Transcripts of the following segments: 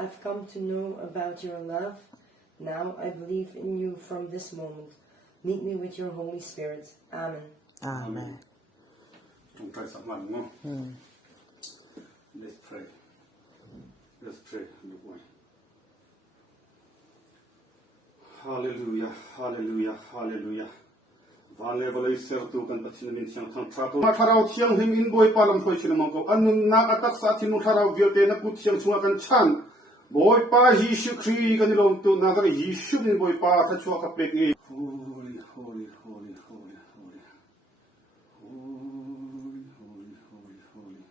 I've come to know about your love. Now I believe in you from this moment. Meet me with your Holy Spirit. Amen. Amen. Let's pray. Let's pray. Hallelujah, hallelujah, hallelujah. Rev'Evangelis'Ly'Thansanga'Tih kan patinamin siyang tangtrato. Matharaw siyang himin boy palam hoy sinamangko. Anun nakatak sa atin tharaw vilte na put siyang sungakan chan. Boy pa Yishu Kri kanilong tu nagar Yishu ni boy pa ta chua kapek ni. Holy, holy, holy, holy, holy. Holy, holy, holy, holy.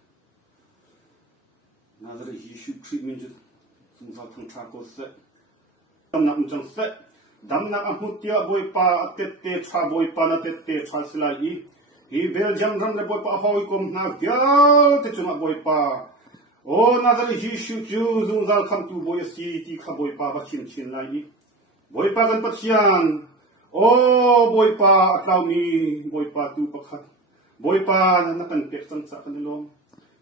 Nagar Yishu Kri min ju sungsa tangtrato se. Damnak mjang se. Damnak amhutia boy pa tette cha boy pa na tette cha silai. Hi Belgium ram le boy pa hoi kom na gyal te chuma boy pa. Oh, nagar Yishu ju zungzal kam tu boy si ti ka boy pa ba chin chin lai. Boy pa kan patsyang. Oh, boy pa atlaw mi boy pa tu pakhat. Boy pa na kan pek sang sa kanilong.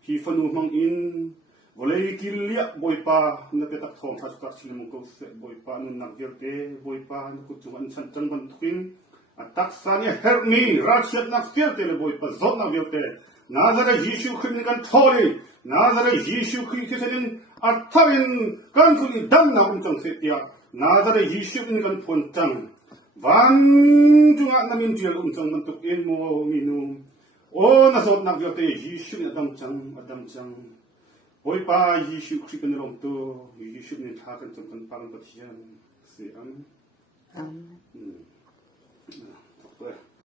Hi fanu mang in. Volei kilia boy pa na petak thong hastak silimong ko se boy pa nun nagvilte boy pa na kutungan chantang bantukin atak sani help me rakshat nak vilte le boy pa zot na vilte nazara Yishu Kri kan thori nazara Yishu Kri kesenin atharin kan kuli dam na umchang setia nazara Yishu kan pontang van junga namin tial umchang bantukin mo minu o nasot nak vilte Yishu ni adam chang Boy pa Yishu Kri kanilong tu Yishu ni thakan champan parang pathian se am. Amen.